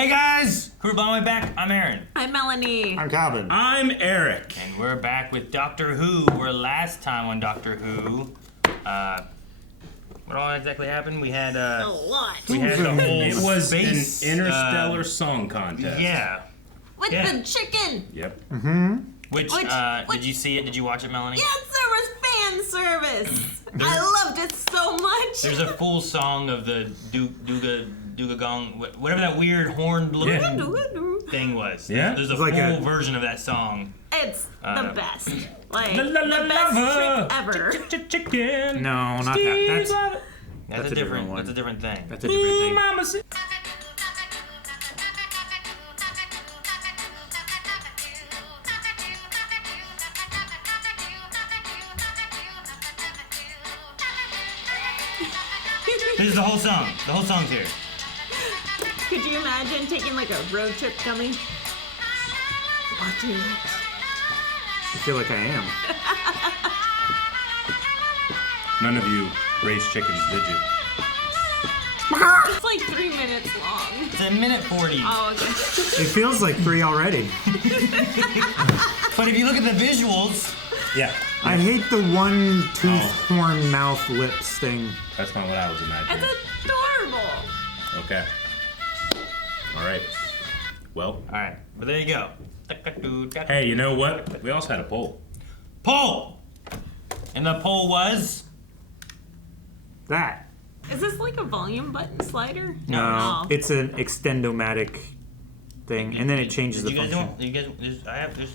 Hey guys! Crew Blowing Back, I'm Aaron. I'm Melanie. I'm Calvin. I'm Eric. And we're back with Doctor Who. Where last time on Doctor Who, what all exactly happened? We had, A lot. we had the whole It was space, an interstellar song contest. Yeah. With the chicken. Yep. Which, did you see it? Did you watch it, Melanie? Yes, there was fan service. I loved it so much. There's a full song of the Dugga Gong, whatever that weird horned looking thing was. Yeah? There's a It's like full version of that song. It's the best. Like, La, la, la, the best lava. trip ever. Chicken. No, not that. That's a different one. That's a different thing. That's a different thing. Mama. This is the whole song. The whole song's here. Could you imagine taking like a road trip coming? Watching it. I feel like I am. None of you raised chickens, did you? It's like 3 minutes long. It's a minute 40. Oh, okay. It feels like 3 already. But if you look at the visuals, Yeah. I hate the one tooth, horn, mouth, lips thing. That's not what I was imagining. It's adorable. Okay. All right. Well, alright, but there you go. hey, you know what? We also had a poll. Poll! And the poll was? That. Is this like a volume button slider? No, it's an extendomatic thing, and then it changes the You guys function. don't, you guys, I have this.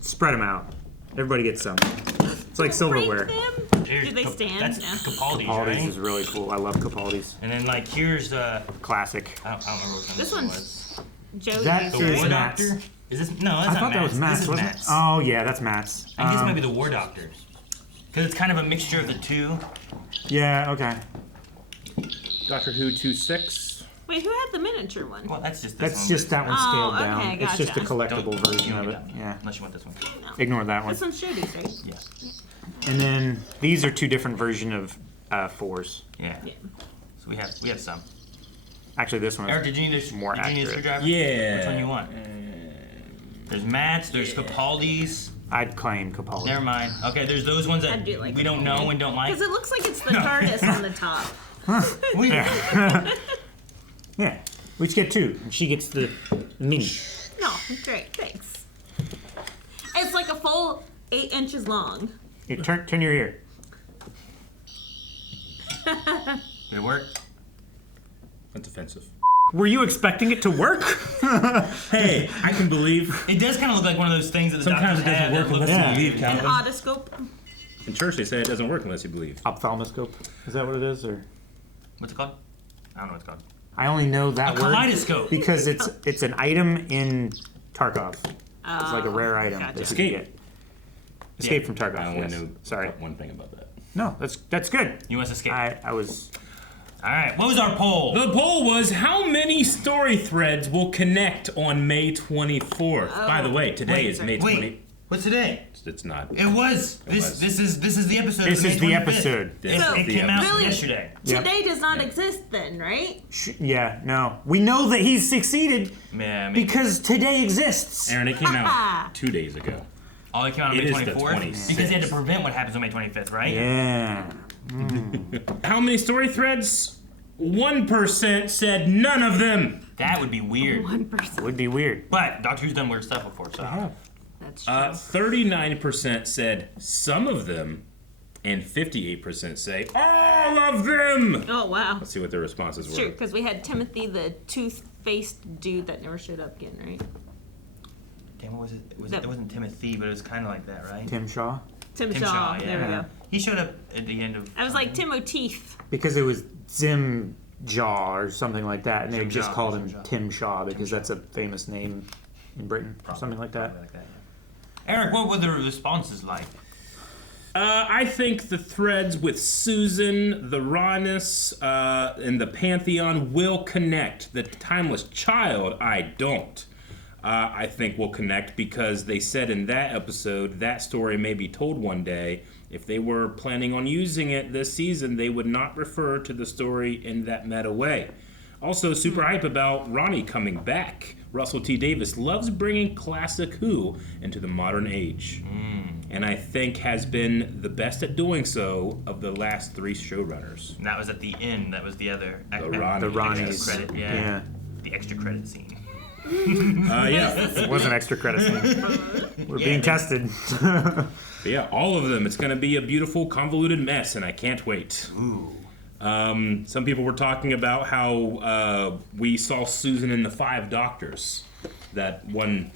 Spread them out. Everybody gets some. It's like silverware. Break them? Here's Do they stand? That's No. Capaldi's, Capaldi's right? is really cool. I love Capaldi's. And then like here's Classic. I don't remember which one This one one's was. Joey's, That The is War right? Matt's. Doctor? Is this no? That's I not thought that was Matt's, This is wasn't Matt's. it? Oh yeah, that's Matt's. I think this might be the War Doctor. Because it's kind of a mixture of the two. Yeah, okay. Doctor Who 2.6. Wait, who had the miniature one? Well, that's just this That's one. just that one Oh, scaled okay, down. It's just a gotcha. collectible Don't- version of you it. don't need that. Yeah. Unless you want this one. No. Ignore that one. This one's Jody's, right? Yeah. And then these are two different versions of fours. Yeah. Yeah. So we have some. Actually, this one Eric, is did you need a more did you need a accurate. screwdriver? Yeah. Which one you want? There's Matt's. There's Capaldi's. I'd claim Capaldi. Never mind. Okay, there's those ones I that do like we don't know and don't like. Because it looks like it's the TARDIS on the top. We, Yeah. We each get two, and she gets the mini. No, great, thanks. It's like a full 8 inches long. Here, turn your ear. Did it work? That's offensive. Were you expecting it to work? Hey, I can believe. It does kind of look like one of those things that the Sometimes doctors it doesn't have work that looks unless Yeah. you believe, An Calvin. otoscope. In church, they say it doesn't work unless you believe. Ophthalmoscope. Is that what it is, or? What's it called? I don't know what it's called. I only know that A word kaleidoscope. because it's an item in Tarkov. It's like a rare item gotcha. that you Escape. get. Escape from Tarkov. I only yes. know Sorry. one thing about that. No, that's good. You must escape. I was. All right. What was our poll? The poll was how many story threads will connect on May 24th. By the way, today is May 20th. Wait. What's today? It's not. It was. was. This is the episode. This of May is the 25th. episode. This So- It is the came out episode. Really? yesterday. Yep. Today does not exist then, right? Yeah, no. We know that he's succeeded Yeah, maybe. because today exists. Aaron, it came out 2 days ago. Oh, it came out on It May is the 24th? 26th. Because they had to prevent what happens on May 25th, right? Yeah. How many story threads? 1% said none of them. That would be weird. 1%. Would be weird. But Doctor Who's done weird stuff before, so. That's true. 39% said some of them, and 58% say all of them. Oh, wow. Let's see what their responses were. True, because we had Timothy, the tooth-faced dude that never showed up again, right? Damn, what was it? It wasn't Timothy, but it was kind of like that, right? Tim Shaw. Tim Tim Shaw. Shaw, There we yeah. go. He showed up at the end of. I was like, Timoteeth. Because it was Zim Jaw or something like that, and they Jim just Jaw, called Jim him Jaw. Tim Shaw because that's a famous name in Britain or something like that. Probably yeah. Eric, what were the responses like? I think the threads with Susan, the Ranis, and the Pantheon will connect. The Timeless Child, I don't. I think will connect because they said in that episode that story may be told one day. If they were planning on using it this season, they would not refer to the story in that meta way. Also, super hype about Rani coming back. Russell T. Davis loves bringing classic Who into the modern age. And I think has been the best at doing so of the last 3 showrunners. And that was at the end. That was the other. The Rani. The Ronnies. Credit, yeah. The extra credit scene. Yeah. It was an extra credit scene. We're being tested. But yeah, all of them. It's going to be a beautiful, convoluted mess, and I can't wait. Ooh. Some people were talking about how we saw Susan in the 5 Doctors. That one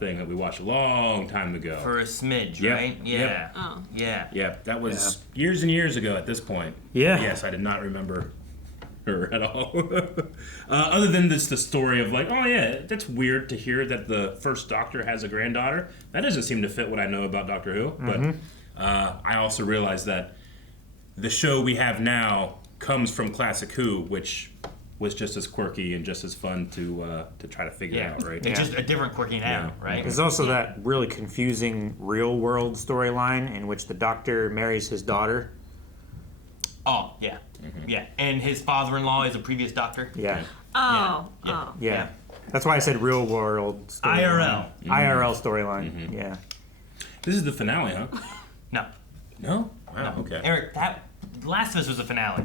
thing that we watched a long time ago. For a smidge, Yep, right? Yeah. yep. Oh. Yeah. Yeah, that was years and years ago at this point. Yeah. Yes, I did not remember her at all. Other than this, the story of like, oh yeah, that's weird to hear that the first Doctor has a granddaughter. That doesn't seem to fit what I know about Doctor Who. But I also realized that the show we have now comes from Classic Who, which was just as quirky and just as fun to try to figure out, right? It's just a different quirky now, right? There's also that really confusing real world storyline in which the Doctor marries his daughter. Oh, yeah. Yeah. And his father-in-law is a previous Doctor. Yeah. Oh. Yeah. Oh. Yeah. That's why I said real world storyline. IRL. IRL storyline. Yeah. This is the finale, huh? No. No? Wow, okay. Eric, that Last of Us was a finale.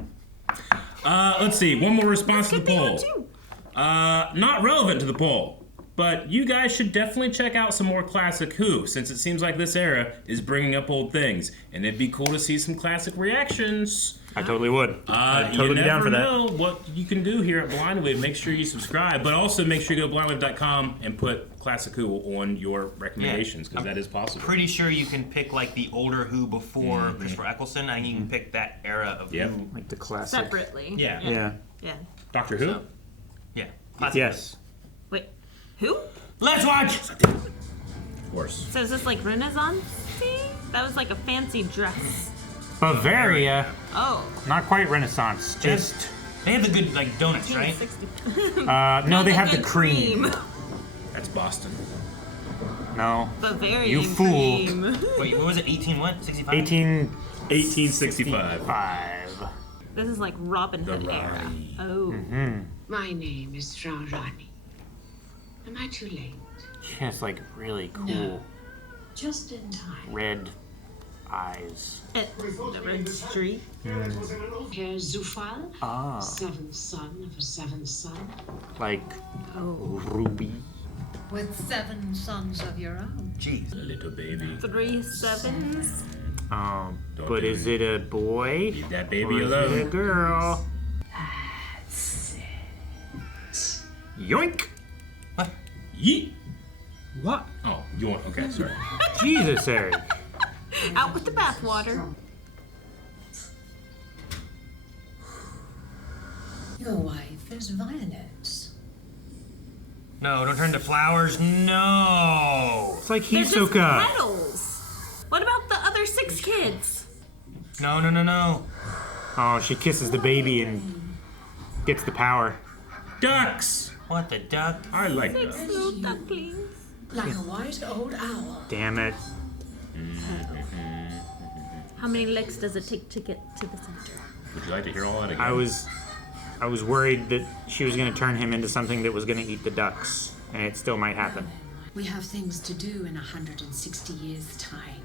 Let's see. One more response to the Could be one poll. too. Not relevant to the poll, but you guys should definitely check out some more Classic Who, since it seems like this era is bringing up old things, and it'd be cool to see some classic reactions. I totally would. I'd totally You be down never for that. know what you can do here at Blindwave. Make sure you subscribe, but also make sure you go to blindwave.com and put Classic Who on your recommendations, because that is possible. Pretty sure you can pick like the older Who before Christopher Eccleston. I think you can pick that era of Yep. Who. Like the classic. Separately. Yeah. Yeah. Yeah. Doctor Who? So- Yeah. Classic Yes. Wait. Who? Let's watch! Of course. So is this like Renaissance? That was like a fancy dress. Bavaria. Oh. Not quite Renaissance. Just. They have the good like donuts, right? 1960. No, they the have the good cream. That's Boston. No. Bavarian You fool. cream. Wait, what was it? 18 what? 65? 1865. 5. This is like Robin The Hood era. Rani. Oh. My name is Frau Rani. Am I too late? She has like really cool No. Just in time. red eyes. The red streak. Herr Zufall, Ah. seventh son of a seventh son. Like Oh. ruby. With 7 sons of your own. Jeez. Little baby. 3 sevens. Don't do but is it a boy? Leave that Or baby is it a alone. girl? Yoink! What? Yeet. What? Oh, you want? Okay, sorry. Jesus, Eric. Out with the bathwater. Your wife is Violet. No, don't turn to flowers. No. It's like They're just Hisoka. petals. What about the other 6 kids? No, no, no, no. Oh, she kisses the baby and gets the power. Ducks. What the duck? I like 6 ducks. little ducklings. Like a white old owl. Damn it. How many licks does it take to get to the center? Would you like to hear all that again? I was worried that she was going to turn him into something that was going to eat the ducks, and it still might happen. We have things to do in 160 years' time.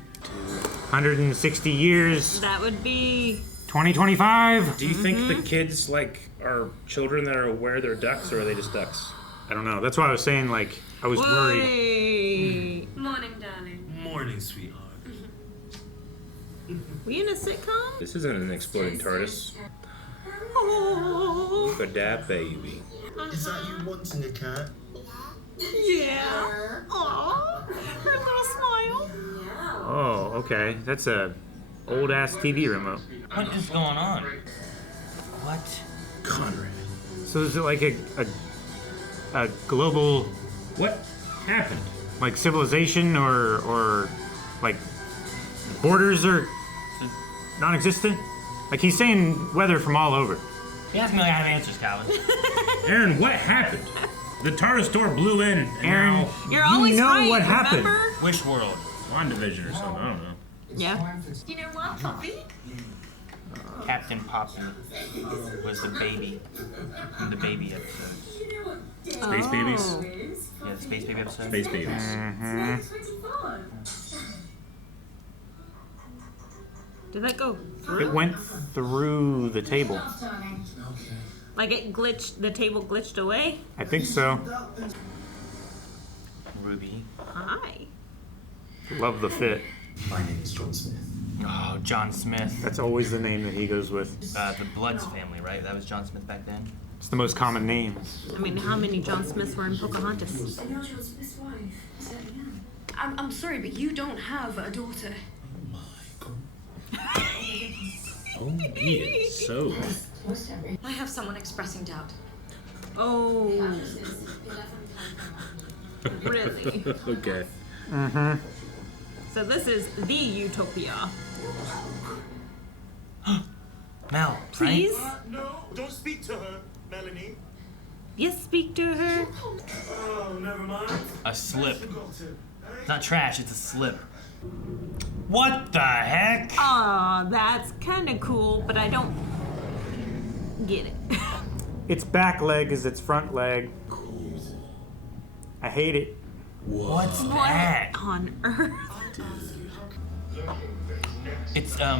160 years, That would be 2025. Do you think the kids like are children that are aware they're ducks, or are they just ducks? I don't know. That's why I was saying, like, I was worried. Wait. Morning, darling. Morning, sweetheart. We in a sitcom? This isn't an exploding TARDIS. Oh. Look at that baby. Is that you wanting a cat? Yeah. Aw. Her little smile. Oh, okay. That's a old ass TV remote. What is going on? What? Conrad. So is it like a global What happened? like civilization or like borders are non-existent? Like he's saying weather from all over. You ask me like I have answers, Calvin. Aaron, what happened? The TARDIS door blew in, and Aaron, now You're always know right, what happened. remember? Wish World. WandaVision or something. I don't know. Yeah. You know what, puppy? Captain Poppy was the baby in the baby episodes. Space babies? Yeah, the Space Baby episode. Space babies. Did that go through? It went through the table. Like it glitched, the table glitched away? I think so. Ruby. Hi. Love the fit. My name is John Smith. Oh, John Smith. That's always the name that he goes with. The Bloods family, right? That was John Smith back then. It's the most common name. I mean, how many John Smiths were in Pocahontas? You're John Smith's wife. Is that Leanne? I'm sorry, but you don't have a daughter. Oh, yeah. So. I have someone expressing doubt. Oh. Really? Okay. So this is the utopia. Mel, Please? right? No, don't speak to her, Melanie. Yes, speak to her. Oh, never mind. A slip. Forgotten. It's not trash, it's a slip. What the heck? Aw, that's kind of cool, but I don't get it. Its back leg is its front leg. I hate it. What's What that? on earth? It's the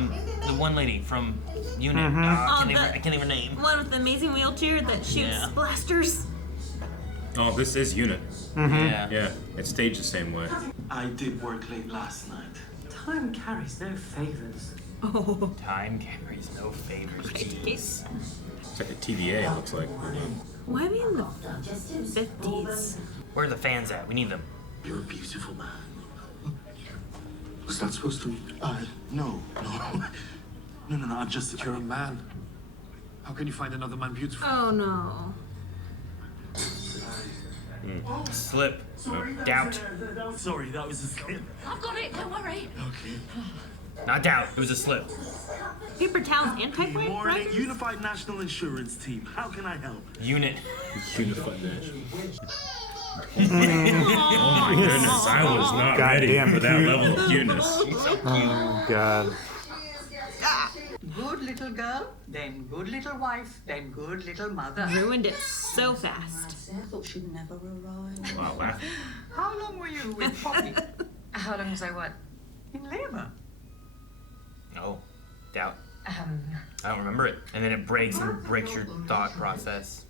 one lady from Unit. Oh, I can't even name. One with the amazing wheelchair that shoots Yeah. blasters. Oh, this is Unit. Yeah. Yeah, it's staged the same way. I did work late last night. Time carries no favors. Oh. Time carries no favors. Jeez. It's like a TVA, it looks like. Why are we in the 50s? Where are the fans at? We need them. You're a beautiful man. Was that supposed to? No. No, I'm just. You're a man. How can you find another man beautiful? Oh no. Slip. Doubt. Sorry, that was a slip. I've got it, don't worry. Okay. Not doubt. It was a slip. Paper towels and typewriter, Morning, right? Unified National Insurance Team. How can I help? Unit. Unified National. Oh my goodness, I was not ready Goddamn for that cute. level of cuteness. Oh, God. Good little girl, then good little wife, then good little mother. Ruined it so fast. I thought she'd never arrive. Wow, laughing. How long were you with Poppy? How long was I what? In labour. Oh. Doubt. I don't remember it. And then it breaks and breaks your thought process.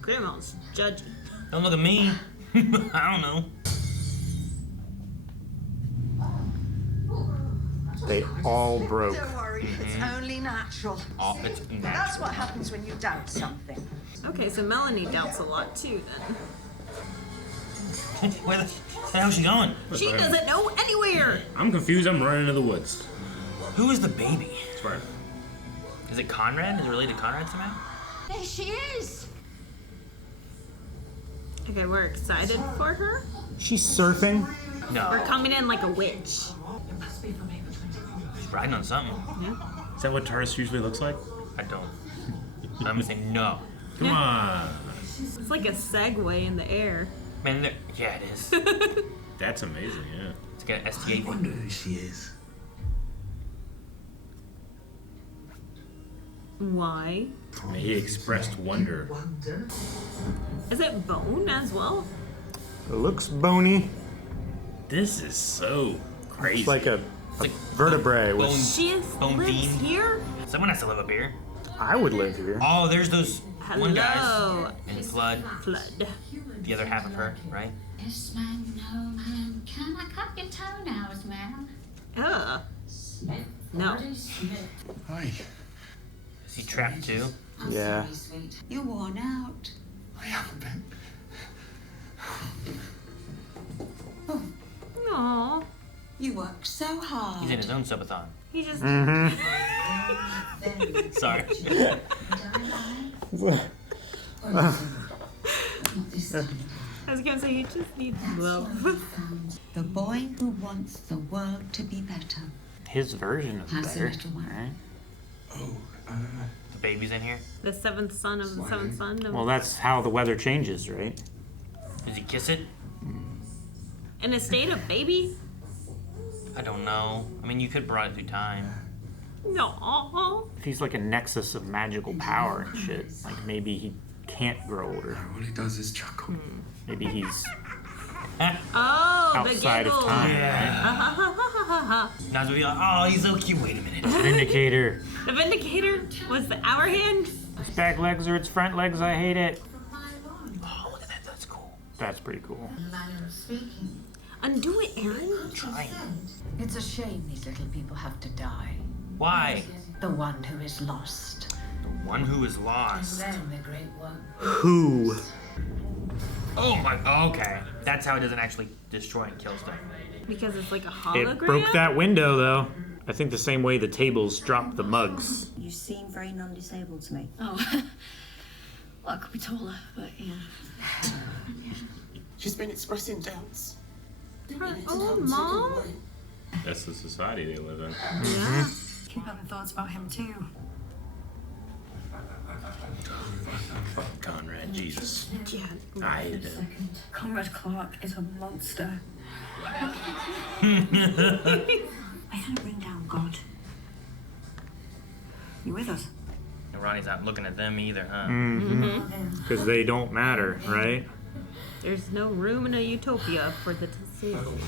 Grandma's judgy. Don't look at me. I don't know. They all broke. Don't worry, it's only natural. Oh, it's That's natural. what happens when you doubt something. Okay, so Melanie doubts a lot too then. Where the hell is she going? She doesn't know anywhere! I'm confused, I'm running into the woods. Who is the baby? That's right. Is it Conrad? Is it related to Conrad somehow? There she is. Okay, we're excited for her. She's surfing. No. We're coming in like a witch. She's riding on something. Yeah. Is that what Taurus usually looks like? I don't. I'm gonna say no. Come on. It's like a Segway in the air. Man, yeah, it is. That's amazing, yeah. It's got an STA. Wonder who she is. Why? And he expressed wonder. Wonder. Is it bone as well? It looks bony. This is so crazy. It's like a It's like vertebrae. bone. With, She Bone lives bean. here? Someone has to live up here. I would live here. Oh, there's those one guys Hello. in Flood. Flood. The other half of her, right? Yes, ma'am, no, ma'am. Can I cut your toenails, ma'am? Ugh. No. Hi. Is he trapped too? Yeah. Sweet. You're worn out. I haven't been. Aw. You work so hard. He's in his own subathon. He just. Sorry. I was gonna say, he just needs love. The boy who wants the world to be better. His version of Pass the better. little one. Right? Oh, The baby's in here. The seventh son of the seventh son of. Well, that's how the weather changes, right? Does he kiss it? In a state of baby? I don't know. I mean, you could brought it through time. No. If he's like a nexus of magical power and shit, like maybe he can't grow older. All he does is chuckle. Maybe he's Oh, outside the of giggle. time. Yeah. Now it's gonna be like, oh, he's so cute. Wait a minute. Vindicator. The Vindicator was the hour hand. Its back legs or its front legs, I hate it. Oh, look at that. That's cool. That's pretty cool. Undo it, Aaron. Trying. It's a shame these little people have to die. Why? The one who is lost. The one who is lost. Then the great one. Who? Oh my. Okay. That's how it doesn't actually destroy and kill stuff. Because it's like a hologram. It broke that window, though. I think the same way the tables dropped the mugs. You seem very non-disabled to me. Oh. Well, I could be taller, but yeah. She's been expressing doubts. Her own mom? That's the society they live in. Yeah. Keep having thoughts about him too. Fuck Conrad, Jesus. Yeah. I hated it. Conrad Clark is a monster. I had to bring down God. You with us? And Ronnie's not looking at them either, huh? Because they don't matter, right? There's no room in a utopia for the disabled.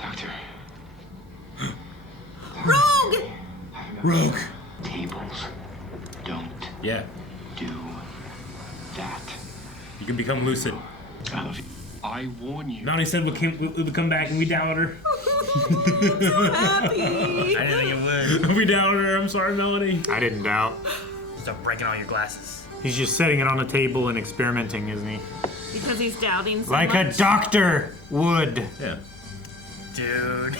Doctor. Rogue! Rogue. Tables don't Yeah. do that. You can become lucid. I love you. I warn you. Nani said we would come back and we doubted her. So happy. I didn't think it would. We doubted her. I'm sorry, Melanie. I didn't doubt. Stop breaking all your glasses. He's just setting it on the table and experimenting, isn't he? Because he's doubting so Like much. a doctor would. Yeah. Dude.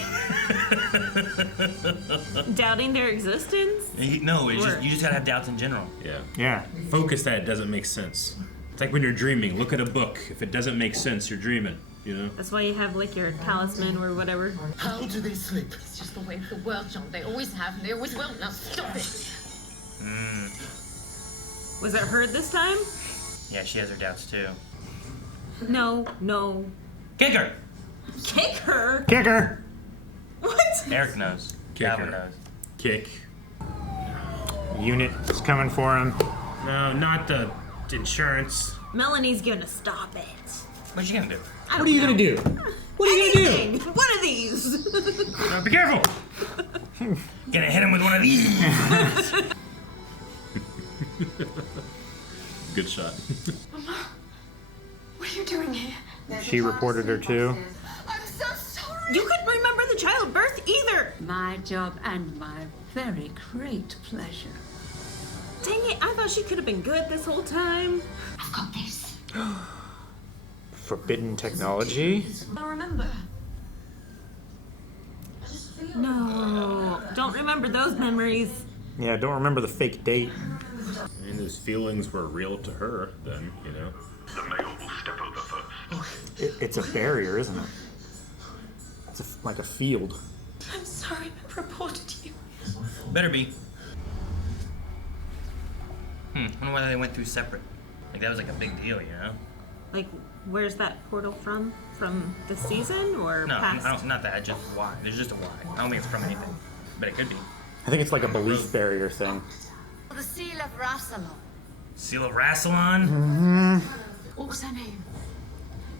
Doubting their existence? No, it's just you just gotta have doubts in general. Yeah. Yeah. Focus that it doesn't make sense. It's like when you're dreaming. Look at a book. If it doesn't make sense, you're dreaming. You know? That's why you have like your talisman or whatever. How do they sleep? It's just the way of the world, John. They always have and they always will. Now stop it. Was it heard this time? Yeah, she has her doubts too. No. Kick her! Kick her? Kicker. What? Eric knows. Kick Calvin her. knows. Kick. Unit is coming for him. No, not the insurance. Melanie's gonna stop it. What's she gonna do? I What are you don't gonna know. do? What are you gonna do? Anything. One of these. No, be careful! Gonna hit him with one of these. Good shot. What are you doing here? She reported her too. I'm so sorry. You couldn't remember the childbirth either. My job and my very great pleasure. Dang it, I thought she could have been good this whole time. I've got this. Forbidden technology. I remember. No, don't remember those memories. Yeah, don't remember the fake date. And his feelings were real to her then, you know? The male will step over first. It's a barrier, isn't it? It's like a field. I'm sorry I reported you. Better be. I wonder why they went through separate. Like that was like a big deal, you know? Like, where's that portal from? From the season or No, past? I don't, not that. Just why. There's just a why. I don't think it's from anything, but it could be. I think it's like a belief barrier thing. The seal of Rassilon. Seal of Rassilon. What was her name?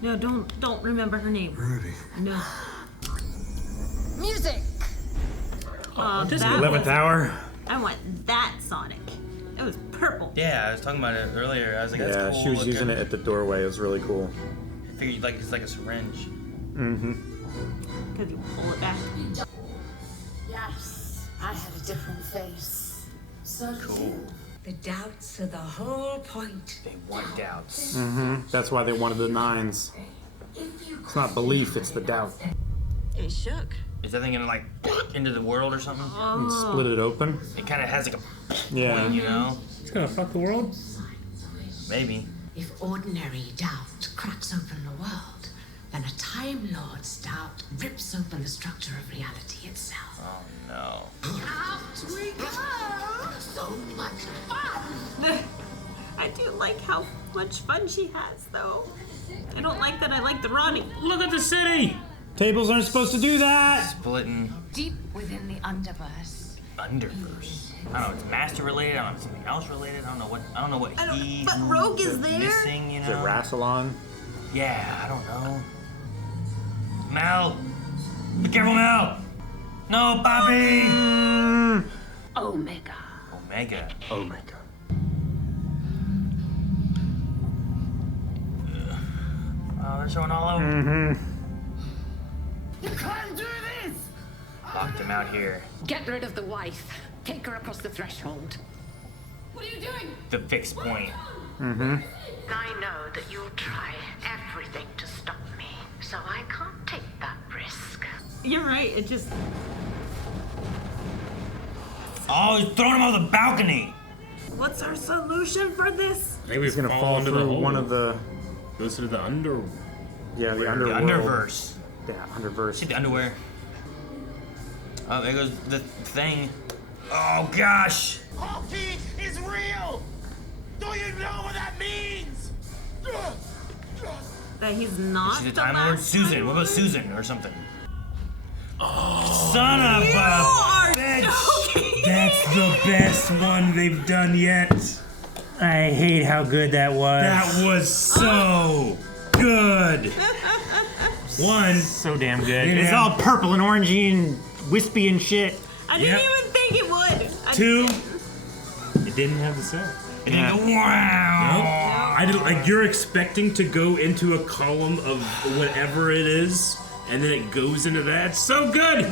No, don't remember her name. Ruby. No. Music. Oh, that 11th was, hour. I want that Sonic. It was purple. Yeah, I was talking about it earlier. I was like, that's Yeah, cool. she was looking. using it at the doorway. It was really cool. I figured like it's like a syringe. Could you pull it back? Yes, I had a different face. So Cool. the doubts are the whole point. They want doubts. That's why they wanted the 9s. It's not belief, it's the doubt. It shook. Is that thing gonna like into the world or something? And split it open. It kind of has like a Yeah. point, you know? It's gonna fuck the world? Maybe. If ordinary doubt cracks open the world, then a Time Lord's doubt rips open the structure of reality itself. Oh no. Out we go! So much fun! I do like how much fun she has, though. I don't like that I like the Rani. Look at the city! Tables aren't supposed to do that! Splitting. Deep within the Underverse Underverse. I don't know. It's master related. I don't know. If it's something else related. I don't know what. But Rogue is there. Missing. You Is it know. Rassilon? Yeah. I don't know. Mel. Be careful, Mel. No, Bobby. Omega. Omega. Omega. Oh, they're showing all over. Mm-hmm. You can't do this! Locked him out here. Get rid of the wife. Take her across the threshold. What are you doing? The fixed point. Mm-hmm. I know that you'll try everything to stop me, so I can't take that risk. You're right. It just. Oh, he's throwing him off the balcony. What's our solution for this? Maybe He's gonna fall into the through hole. one of the. Goes through the under. Yeah, the The underworld. Underverse. Yeah, Underverse. See the underwear. Oh, there goes the thing. Oh gosh. Hawking is real! Do you know what that means? That he's not She's a the Time Lord. last Susan. Time What about Lord? Susan or something? Oh, son of You a are bitch. joking. That's the best one they've done yet. I hate how good that was. That was so good. One. So damn good. Yeah. It's all purple and orangey and wispy and shit. I didn't Yep. even think it would. Two. It didn't have the sound. And then go, wow. I did, like you're expecting to go into a column of whatever it is, and then it goes into that. So good.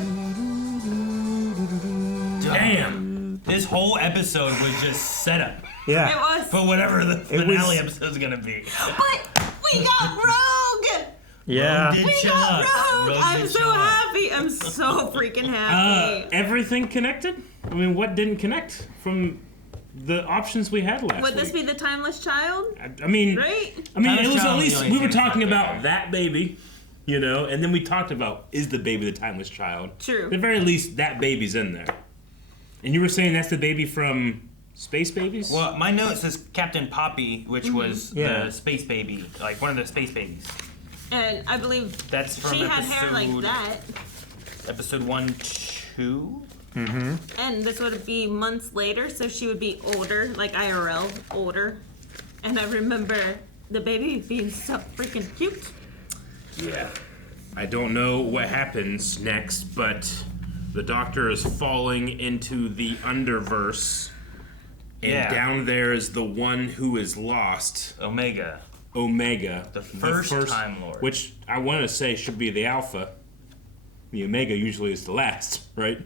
Damn. This whole episode was just setup Yeah. It was. for whatever the was- finale episode's gonna be. But we got Rogue. Yeah. Rogue did We show got up. Rogue. Rogue I'm did so show up. happy. I'm so freaking happy. Everything connected? I mean, what didn't connect from the options we had last Would this week? be the timeless child? I mean, Right? I mean, Timeless it was Child at was the least only we were thing talking that about happened. that baby, you know, and then we talked about is the baby the timeless child? True. At the very least, that baby's in there. And you were saying that's the baby from Space Babies? Well, my note says Captain Poppy, which was Yeah. the space baby, like one of the space babies. And I believe That's from she had hair like episode- that. Episode 1, 2. And this would be months later, so she would be older, like IRL, older. And I remember the baby being so freaking cute. Yeah. I don't know what happens next, but the Doctor is falling into the Underverse. And Yeah. down there is the one who is lost, Omega. Omega. The first Time Lord. Which I want to say should be the Alpha. The Omega usually is the last, right?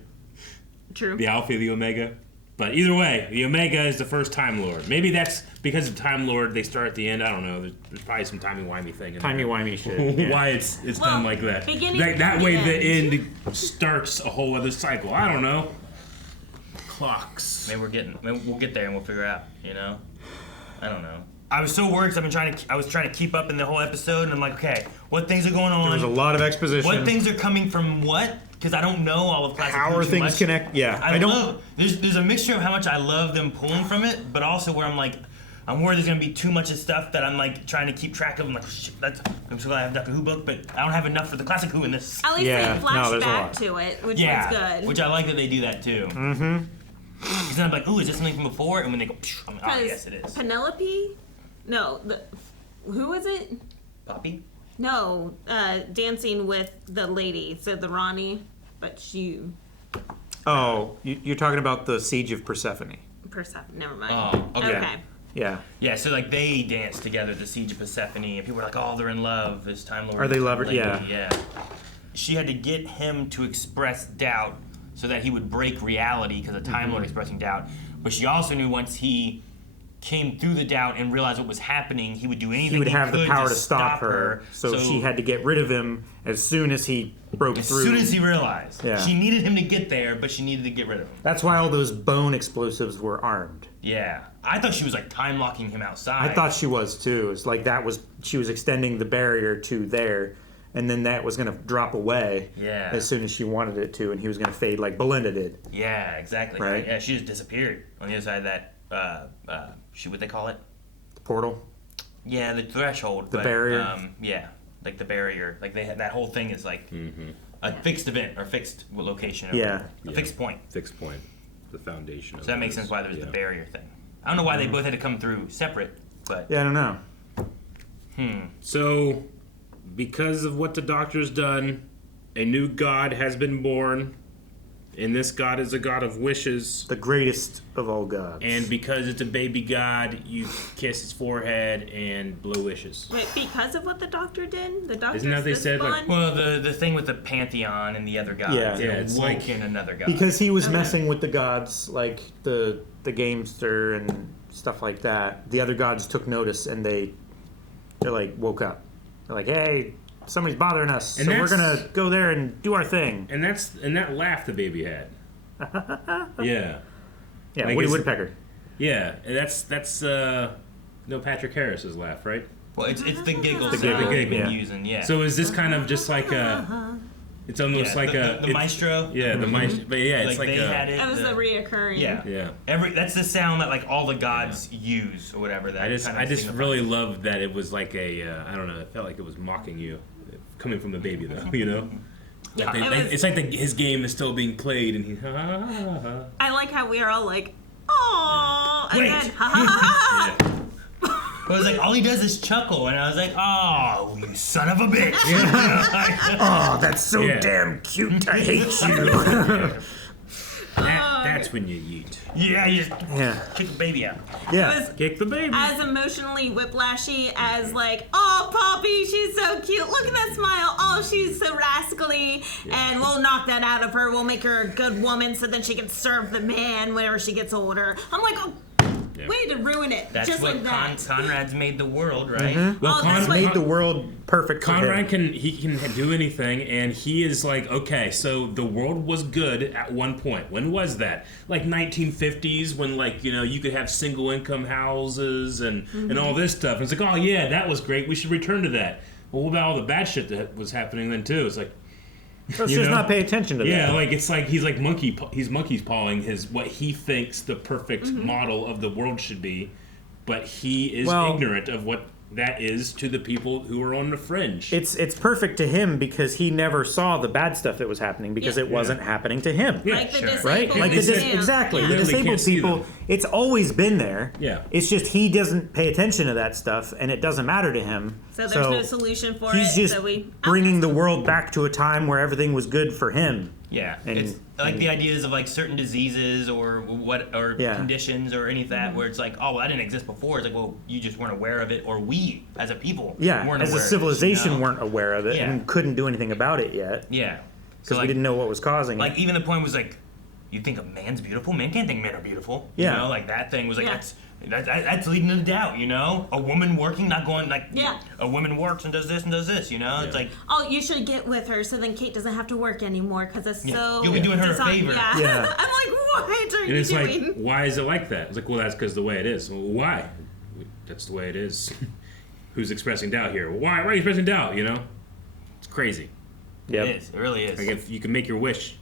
True. The Alpha, the Omega. But either way, the Omega is the first Time Lord. Maybe that's because of Time Lord, they start at the end. I don't know. There's probably some timey-wimey thing in there. Timey-wimey shit. Yeah. Why it's Well, done like that. beginning That to way the the end. end starts a whole other cycle. I don't know. Clocks. Maybe we'll get there and we'll figure out, you know? I don't know. I was so worried 'cause I was trying to keep up in the whole episode, and I'm like, okay, what things are going on? There's a lot of exposition. What things are coming from what? Because I don't know all of Classic How Who are too things much. connect? Yeah. I don't. love, there's a mixture of how much I love them pulling from it, but also where I'm like, I'm worried there's gonna be too much of stuff that I'm like trying to keep track of. I'm like, shit, I'm so glad I have a Doctor Who book, but I don't have enough for the Classic Who in this. At least Yeah, they flash there's a back lot. to it, which Yeah, was good. which I like that they do that too. Mm-hmm. Because then I'm like, ooh, is this something from before? And when they go, I'm like, oh, Because yes, it is. Penelope? No, who was it? Poppy? No, dancing with the lady, so the Rani, but she, Oh, you're talking about the Siege of Persephone. never mind. Oh, okay. Yeah. Yeah, so like they dance together at the Siege of Persephone, and people were like, oh, they're in love. This Time Lord. Are they lovers? lady. Yeah. Yeah. She had to get him to express doubt so that he would break reality because a Time Lord expressing doubt. But she also knew once he came through the doubt and realized what was happening, he would do anything He would have the could power to stop her. So she had to get rid of him as soon as he broke As through. soon as he realized. Yeah. She needed him to get there, but she needed to get rid of him. That's why all those bone explosives were armed. Yeah. I thought she was like time locking him outside. I thought she was too. It's like she was extending the barrier to there, and then that was going to drop away Yeah. as soon as she wanted it to, and he was going to fade like Belinda did. Yeah, exactly. Right. Yeah, she just disappeared on the other side of that, what they call it? The portal. Yeah, the threshold. The barrier. Yeah, like the barrier. Like they had that whole thing is like a fixed event or fixed location. Or Yeah. whatever. A fixed point. Fixed point. the foundation. So that makes sense why there's the barrier thing. I don't know why they both had to come through separate, but Yeah, I don't know. So, because of what the Doctor's done, a new god has been born, and this god is a god of wishes. The greatest of all gods. And because it's a baby god, you kiss his forehead and blow wishes. Wait, because of what the Doctor did? The Doctor's Isn't that they this said, like- fun? well, the thing with the pantheon and the other gods, Yeah. it Yeah, it's woke like- in another god. Because he was messing with the gods, like the gamester and stuff like that. The other gods took notice and they're like woke up. They're like, hey, somebody's bothering us, And so we're that's- gonna go there and do our thing. And that laugh the baby had. Yeah. Yeah, Like, Woody it's- Woodpecker. Yeah, and that's Neil Patrick Harris's laugh, right? well, it's the giggles The that giggle, they've been yeah. using, yeah. So is this kind of just like a? It's almost yeah, like the it's- maestro. Yeah, the maestro. But yeah, it's like they a. had it. That was the reoccurring. Yeah. Yeah. That's the sound that like all the gods use or whatever. That I just signifies. really loved that it was like a I don't know. It felt like it was mocking you, coming from the baby though. You know. Like it's like his game is still being played, and he. I like how we are all like, oh, and Wait. then ha ha ha ha. But it was like all he does is chuckle, and I was like, "Oh, you son of a bitch!" Oh, that's so Yeah. damn cute. I hate you. That's when you eat. Yeah, you just Yeah. kick the baby out. Yeah. It was Kick the baby. as emotionally whiplashy as like, oh, Poppy, she's so cute. Look at that smile. Oh, she's so rascally. And we'll knock that out of her. We'll make her a good woman so then she can serve the man whenever she gets older. I'm like, oh, way to ruin it. That's just what like that. Conrad's made the world, right? Well, Oh, that's what- Made the world perfect for Conrad him. can do anything, and he is like, okay, so the world was good at one point. When was that? Like 1950s, when like you could have single income houses and all this stuff. And it's like, oh yeah, that was great. We should return to that. Well, what about all the bad shit that was happening then too? It's like, Let's just not pay attention to that. yeah, like it's like he's like he's monkey's pawing his what he thinks the perfect model of the world should be, but he is ignorant of what that is to the people who are on the fringe. It's perfect to him because he never saw the bad stuff that was happening because it wasn't happening to him. Yeah, Like the sure. disabled Right? Like they the said- exactly. You The literally disabled can't see people, them. it's always been there. Yeah. It's just he doesn't pay attention to that stuff and it doesn't matter to him. So there's no solution for he's it. just So we bringing the world back to a time where everything was good for him. Yeah, And- it's like the ideas of like certain diseases or Yeah. conditions or any of that where it's like, oh, well, that didn't exist before. It's like, well, you just weren't aware of it, or we as a people Yeah, weren't as a aware of it, civilization weren't aware of it Yeah. and couldn't do anything about it yet Yeah, because we didn't know what was causing it. Like even the point was like, you think a man's beautiful? Man can't think men are beautiful. Yeah. You know, like that thing was like Yeah. that's leading to doubt. You know, a woman working, not going like Yeah. a woman works and does this and does this. You know, it's like oh, you should get with her so then Kate doesn't have to work anymore because it's so. You'll be doing her a favor. Yeah. Yeah. I'm like, what are And you it's doing? like, why is it like that? It's like, well, that's because the way it is. Well, why? That's the way it is. Who's expressing doubt here? Why are you expressing doubt? You know, it's crazy. Yep. it is. It really is. Like if you can make your wish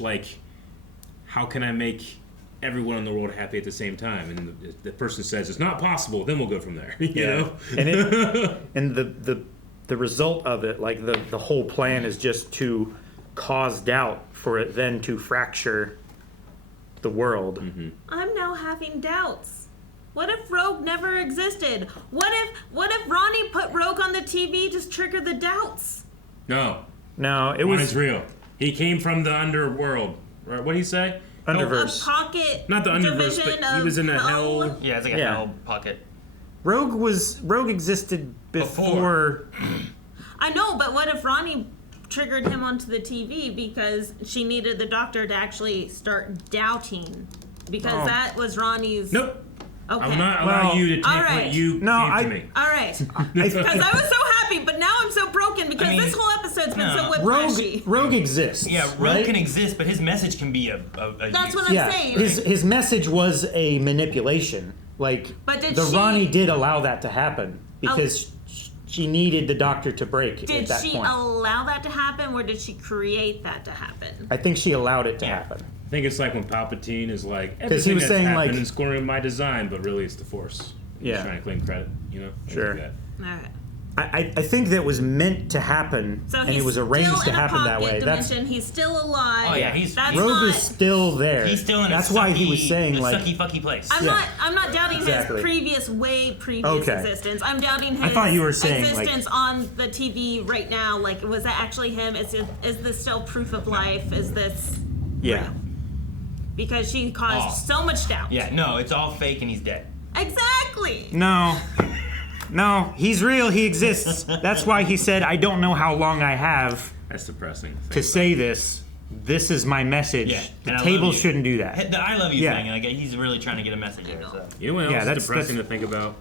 like, how can I make everyone in the world happy at the same time? And the person says it's not possible. Then we'll go from there. You know? And and the result of it, like the whole plan is just to cause doubt for it then to fracture the world. I'm now having doubts. What if Rogue never existed? What if Ronnie put Rogue on the TV to trigger the doubts? No, No, it Ronnie's was real. He came from the underworld. Right? What did he say? Underverse. A pocket Not the Underverse, division but he of was in a hell. Yeah, it's like a Yeah. hell pocket. Rogue existed before. I know, but what if Ronnie triggered him onto the TV because she needed the Doctor to actually start doubting? Because Oh. that was Ronnie's. Nope. Okay. I will not allow Well, you to take all right. what you No, gave to me. All right. Because I was so happy, but now I'm so broken because I mean, this whole episode's been so Rogue whiplashy. Rogue exists. Yeah, Rogue right? can exist, but his message can be a That's use. what I'm Yeah, saying. his message was a manipulation. Like But did the she- Rani did allow that to happen because she needed the Doctor to break at Did that she point. allow that to happen, or did she create that to happen? I think she allowed it to happen. I think it's like when Palpatine is like, 'Cause he everything was that's saying, happened like- is scoring my design, but really it's the Force. He's Yeah. trying to claim credit, you know? Things Sure. like that. All right. I think that was meant to happen, So and he's it was arranged still to in a happen that pocket way. dimension. He's still alive. Oh, yeah, he's- That's Rogue not. is still there. He's still in That's a why he sucky- was saying a like. sucky fucky place. I'm not doubting Exactly. his previous Okay. existence. I'm doubting his I thought you were saying, like- existence on the TV right now. Like, was that actually him? Is this still proof of life? Is this Yeah. because she caused Oh. so much doubt? Yeah, no, it's all fake and he's dead. Exactly. No, he's real. He exists. That's why he said, "I don't know how long I have That's depressing. to say this. This is my message." Yeah, The and I table love you. shouldn't do that. The I love you Yeah. thing, like, he's really trying to get a message there. So. You know what else Yeah, is that's- depressing to think about?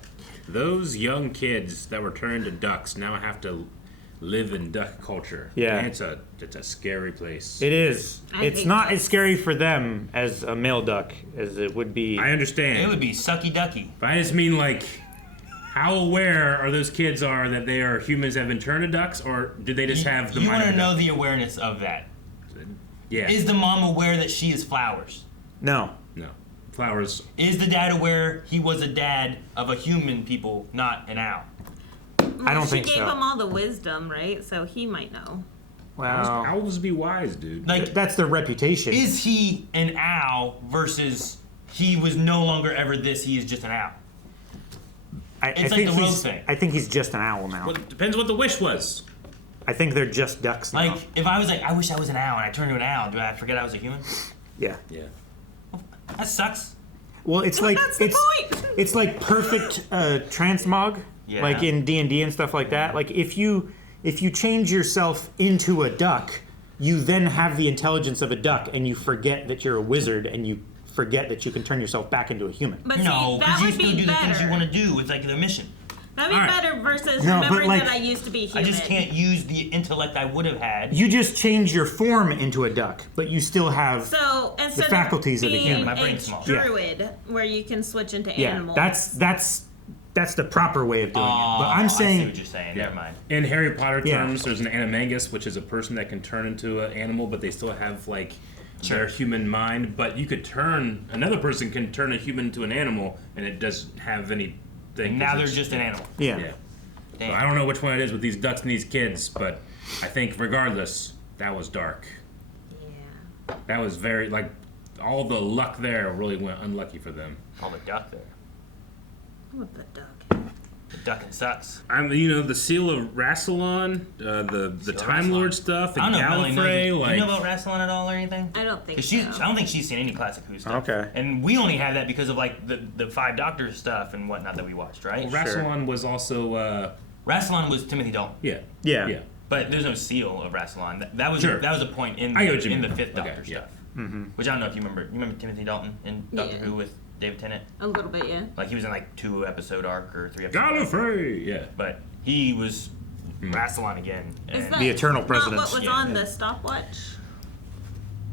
Those young kids that were turned to ducks now have to live in duck culture. Yeah. And it's a scary place. It is. I It's hate not ducks. as scary for them as a male duck as it would be. I understand. It would be sucky ducky. But I just mean, like, how aware are those kids that they are humans that have been turned to ducks, or do they just have the You mind want of to a know duck? the awareness of that. Yeah. Is the mom aware that she is flowers? No. No. Flowers. Is the dad aware he was a dad of a human people, not an owl? I don't she think gave so. him all the wisdom, right? So he might know. Wow. Owls be wise, dude. Like, That's their reputation. is he an owl versus he was no longer ever this, he is just an owl? It's like the Rogue thing. I think he's just an owl now. Well, it depends what the wish was. I think they're just ducks now. Like, if I was like, I wish I was an owl and I turned into an owl, do I forget I was a human? Yeah. Yeah. That sucks. Well, it's like That's the point. it's like perfect transmog, Yeah. like in D&D and stuff like that. Like if you change yourself into a duck, you then have the intelligence of a duck, and you forget that you're a wizard, and you forget that you can turn yourself back into a human. But No, see, that because you would still be do the things you better. want to do. It's like the mission. That'd be All right. better versus No, but remembering like- that I used to be I human. just can't use the intellect I would have had. You just change your form into a duck, but you still have So instead faculties of of a being human. My brain's small. Yeah. druid, where you can switch into yeah. animals. That's the proper way of doing it. But I I'm see saying what you're saying. Never mind. In Harry Potter Yeah. terms, there's an animagus, which is a person that can turn into an animal, but they still have like their human mind. But you could another person can turn a human into an animal, and it doesn't have anything. And now they're just an animal. yeah. Yeah. So Damn. I don't know which one it is with these ducks and these kids, but I think regardless, that was dark. Yeah. That was very like all the luck there really went unlucky for them. Call the duck there. What the duck? The ducking sucks. The seal of Rassilon, the Seal of Time Rassilon. Lord stuff, I and don't know if Melanie knows Gallifrey. it. Like, you know about Rassilon at all or anything? I don't think 'Cause so. I don't think she's seen any classic Who stuff. Okay. And we only have that because of like the Five Doctors stuff and whatnot that we watched, right? Rassilon was also Rassilon was Timothy Dalton. yeah. Yeah. But there's no seal of Rassilon. That was Sure. that was a point in I get what you in the mean. Fifth Okay, Doctor yeah. stuff. Which I don't know if you remember. You remember Timothy Dalton in Doctor Yeah. Who with David Tennant? A little bit, yeah. Like he was in like 2-episode arc or 3 episode arc. Gallifrey, yeah. But he was Rassilon again. Is And that The Eternal not Presidents. what was Yeah. on the stopwatch?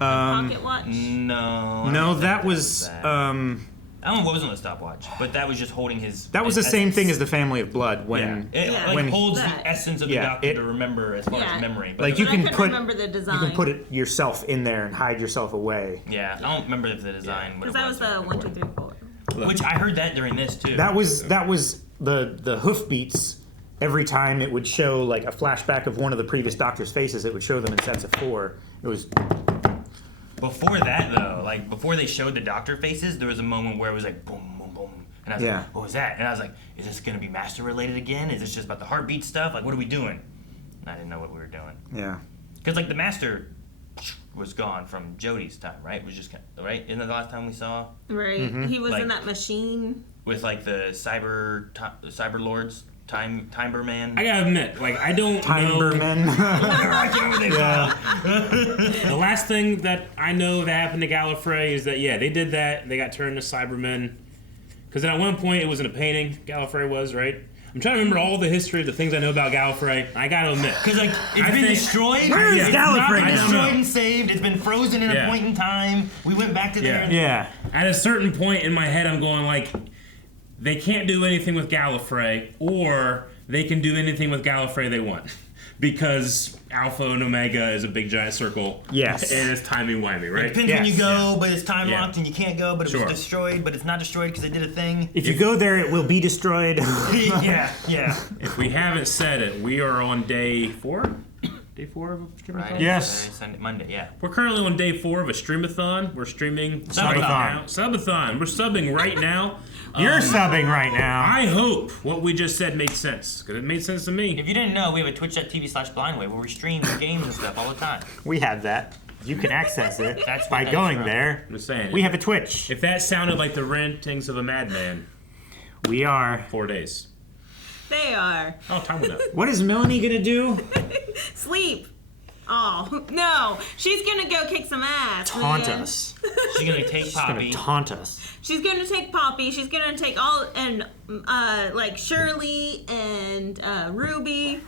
Um, Pocket watch? no. I don't no, think that was that. um, I don't know what was on the stopwatch, but that was just holding his. that was the his same essence. thing as the Family of Blood when It Yeah. like When- holds That. the essence of the Yeah, Doctor it- to remember as far Yeah. as memory. But like the- you But I can couldn't put remember the you design. can put it yourself in there and hide yourself away. Yeah, I don't remember if the design. what Because it that was the or 1, 2, 3, 4. Which I heard that during this too. That was the hoofbeats. Every time it would show like a flashback of one of the previous Doctor's faces, it would show them in sets of 4. It was Before that though, like before they showed the Doctor faces, there was a moment where it was like boom, boom, boom, and I was Yeah. like, what was that? And I was like, is this gonna be Master related again? Is this just about the heartbeat stuff? Like, what are we doing? And I didn't know what we were doing. yeah. Because like the Master was gone from Jodie's time, right? It was just right. Isn't that the last time we saw Right. Mm-hmm. He was Like- in that machine. with like the cyber lords, Timerman? I gotta admit, like I don't know. Timerman. I can't remember what they call. The last thing that I know that happened to Gallifrey is that they did that. They got turned to Cybermen. Because at one point it was in a painting. Gallifrey was right. I'm trying to remember all the history, the things I know about Gallifrey. I gotta admit. Because like it's I been think- destroyed. Where is It's not Gallifrey been now? destroyed and saved. It's been frozen in a Yeah. point in time. We went back to there. yeah. At a certain point in my head, I'm going like, they can't do anything with Gallifrey, or they can do anything with Gallifrey they want. Because Alpha and Omega is a big giant circle. Yes. And it's timey-wimey, right? It depends when you go, but it's time locked and you can't go, but it was Sure. destroyed, but it's not destroyed because they did a thing. If you go there, it will be destroyed. yeah. If we haven't said it, we are on day 4? Day 4 of a streamathon? Right. Yes. Saturday, Sunday, Monday, yeah. We're currently on day 4 of a streamathon. We're streaming right Subathon. now. Subathon. We're subbing right now. You're subbing right now. I hope what we just said made sense, because it made sense to me. If you didn't know, we have a twitch.tv/blindwave where we stream games and stuff all the time. We have that. You can access it That's by what going that's there. I'm just saying. We have a Twitch. If that sounded like the rantings of a madman, We are. 4 days. They are. Oh, time went up. What is Melanie gonna do? Sleep. Oh, no. She's gonna go kick some ass. Taunt man. us. She's gonna take She's gonna Poppy. taunt us. She's gonna take Poppy. She's gonna take all, and, like, Shirley and, Ruby.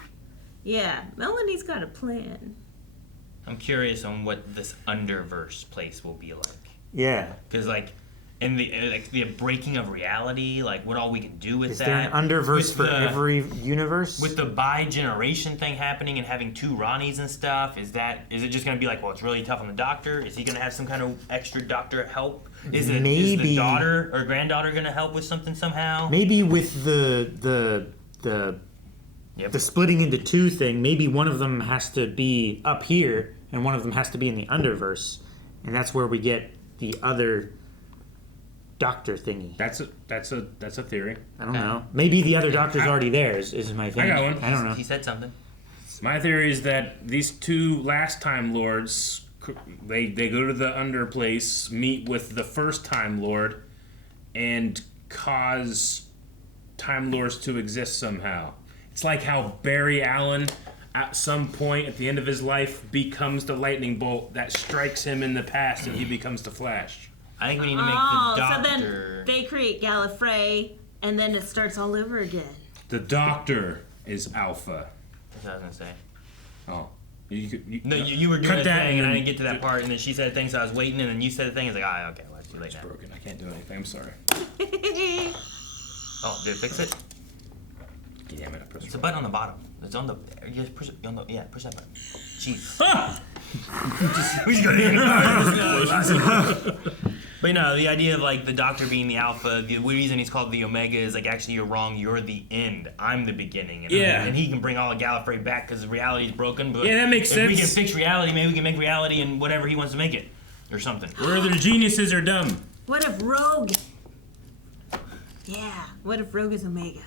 Yeah, Melanie's got a plan. I'm curious on what this Underverse place will be like. Yeah. Because, like, in the breaking of reality, like, what all we can do with Is that. there an Underverse With for the- every universe? With the bi-generation thing happening and having 2 Ronnies and stuff, is it just going to be like, well, it's really tough on the Doctor? Is he going to have some kind of extra Doctor help? Is the Maybe. daughter or granddaughter going to help with something somehow? Maybe with the splitting into 2 thing, maybe one of them has to be up here and one of them has to be in the Underverse, and that's where we get the other Doctor thingy. That's a theory. I don't know. Maybe the other Doctor's already there. Is my thing. I got one. I don't know. He said something. My theory is that these 2 last Time Lords, they go to the Under place, meet with the first Time Lord, and cause Time Lords to exist somehow. It's like how Barry Allen, at some point at the end of his life, becomes the lightning bolt that strikes him in the past, and he becomes the Flash. I think we need to make the So Doctor... then they create Gallifrey, and then it starts all over again. The Doctor is Alpha. That's what I was going to say. Oh. No, you were doing cut a that thing, and I and- didn't get to that part, and then she said a thing, so I was waiting, and then you said a thing, I was like, okay, well, it's too late It's now. broken. I can't do anything. I'm sorry. Oh, did it fix it? Damn it! I pressed It's a button on the bottom. It's on the... You just push it on the... Yeah, push that button. Jeez. We just go... But you know, the idea of like the Doctor being the Alpha, the reason he's called the Omega is like, actually you're wrong, you're the end, I'm the beginning. And, Yeah. and he can bring all of Gallifrey back because reality is broken. But Yeah, that makes if we can sense. fix reality, maybe we can make reality and whatever he wants to make it. Or something. Or either geniuses or dumb. What if Rogue? Yeah, what if Rogue is Omega?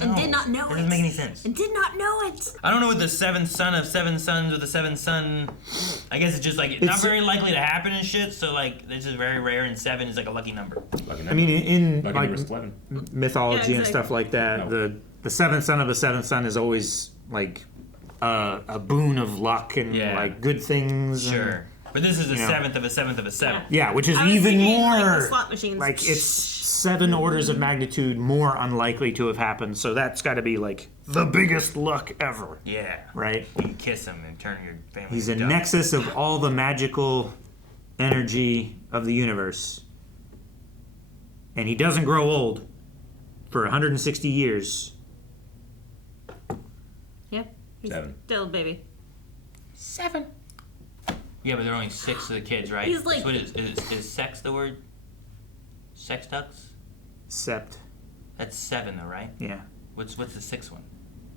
And No, did not know that it. doesn't make any sense. And did not know it. I don't know what the 7th son of 7 sons or the 7th son. I guess it's just like it's not very likely to happen and shit. So like this is very rare, and 7 is like a lucky number. I mean, in Lucky like number's 11. mythology Yeah, and stuff like that, No. the 7th son of a 7th son is always like a boon of luck and Yeah. like good things. and- Sure, but this is the you know. 7th of a 7th of a 7th. Yeah, which is I was even thinking, more like, the slot machines. like it's 7 orders of magnitude more unlikely to have happened. So that's got to be like the biggest luck ever, Yeah. right? You can kiss him and turn your family. He's a into nexus of all the magical energy of the universe, and he doesn't grow old for 160 years. Yep. He's 7. still a baby. 7. Yeah, but there are only 6 of the kids, right? He's like- So what is sex the word? Sex ducks? Sept, That's 7 though, right? yeah. What's the 6th one?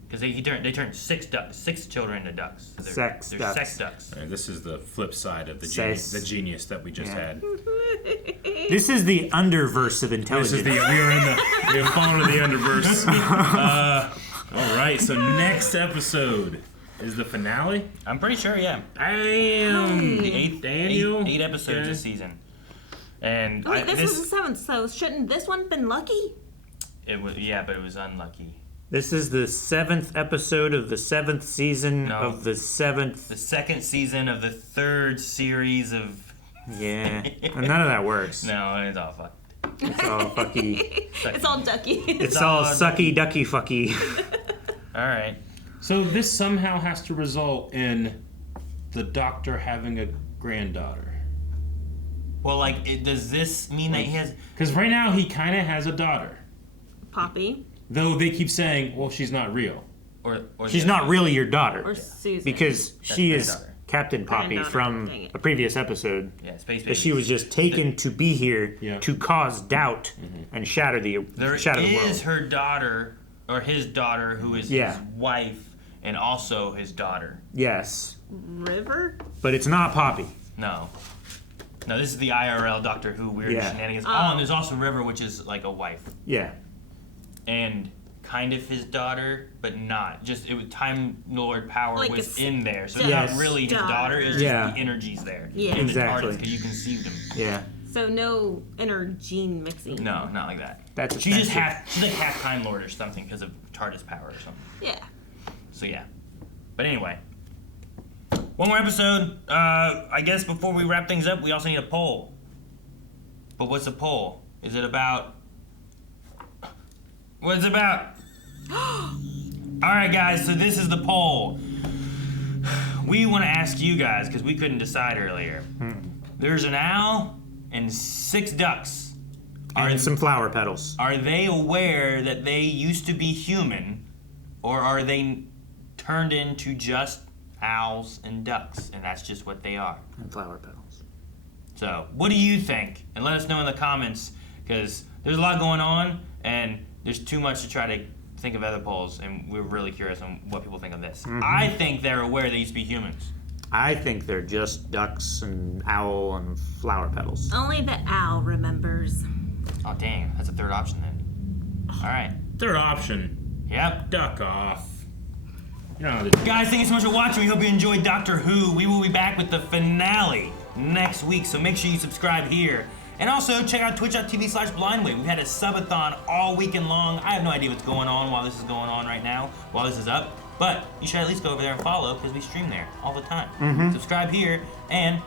Because they turn 6 children into ducks. So they're Sex they're ducks. sex ducks. And this is the flip side of the Says- genius that we just Yeah. had. This is the underverse of intelligence. We have fallen in the Underverse. All right, so next episode is the finale. I'm pretty sure, yeah. Damn. The 8th, Daniel. 8 episodes Okay. this season. And Wait, this was the 7th, so shouldn't this one been lucky? it was, yeah, but it was unlucky. This is the 7th episode of the 7th season No. of the 7th. The 2nd season of the 3rd series of... Yeah, none of that works. No, it's all fucked. It's all fucky. It's all ducky. It's all sucky ducky fucky. All right. So this somehow has to result in the Doctor having a granddaughter. Well, like, does this mean that he has... Because right now he kind of has a daughter. Poppy. Though they keep saying, well, she's not real. Or She's not really your daughter. Or Susan. Because she is granddaughter. Captain Poppy Granddaughter, from dang it. a previous episode. Yeah, space That she babies. was just taken to be here Yeah. to cause doubt and shatter the There world. is her daughter, or his daughter, who is his wife, and also his daughter. Yes. River? But it's not Poppy. No. No, this is the IRL Doctor Who weird shenanigans. Oh, and there's also River, which is like a wife. Yeah. And kind of his daughter, but not. Just it was Time Lord power Like was a in there, so it's Yes. not really his daughter. It's Yeah. just the energies there. Yeah. In Exactly. the TARDIS, because you conceived him. Yeah. So no inner gene mixing. No, not like that. That's she's just offensive. she's like half Time Lord or something because of TARDIS power or something. Yeah. So yeah. But anyway. One more episode. I guess before we wrap things up, we also need a poll. But what's a poll? Is it about... What's it about? Alright guys, so this is the poll. We want to ask you guys, because we couldn't decide earlier. There's an owl and 6 ducks. And some flower petals. Are they aware that they used to be human, or are they turned into just owls and ducks, and that's just what they are? And flower petals. So, what do you think? And let us know in the comments, because there's a lot going on, and there's too much to try to think of other polls, and we're really curious on what people think of this. I think they're aware they used to be humans. I think they're just ducks and owl and flower petals. Only the owl remembers. Oh, dang. That's a third option then. All right. Third option. Yep. Duck off. You know, Guys, thank you so much for watching. We hope you enjoyed Doctor Who. We will be back with the finale next week, so make sure you subscribe here. And also, check out twitch.tv/blindwave. We've had a subathon all weekend long. I have no idea what's going on while this is going on right now, while this is up. But you should at least go over there and follow, because we stream there all the time. Subscribe here, and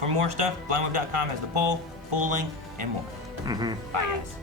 for more stuff, blindwave.com has the poll, full link, and more. Bye, guys.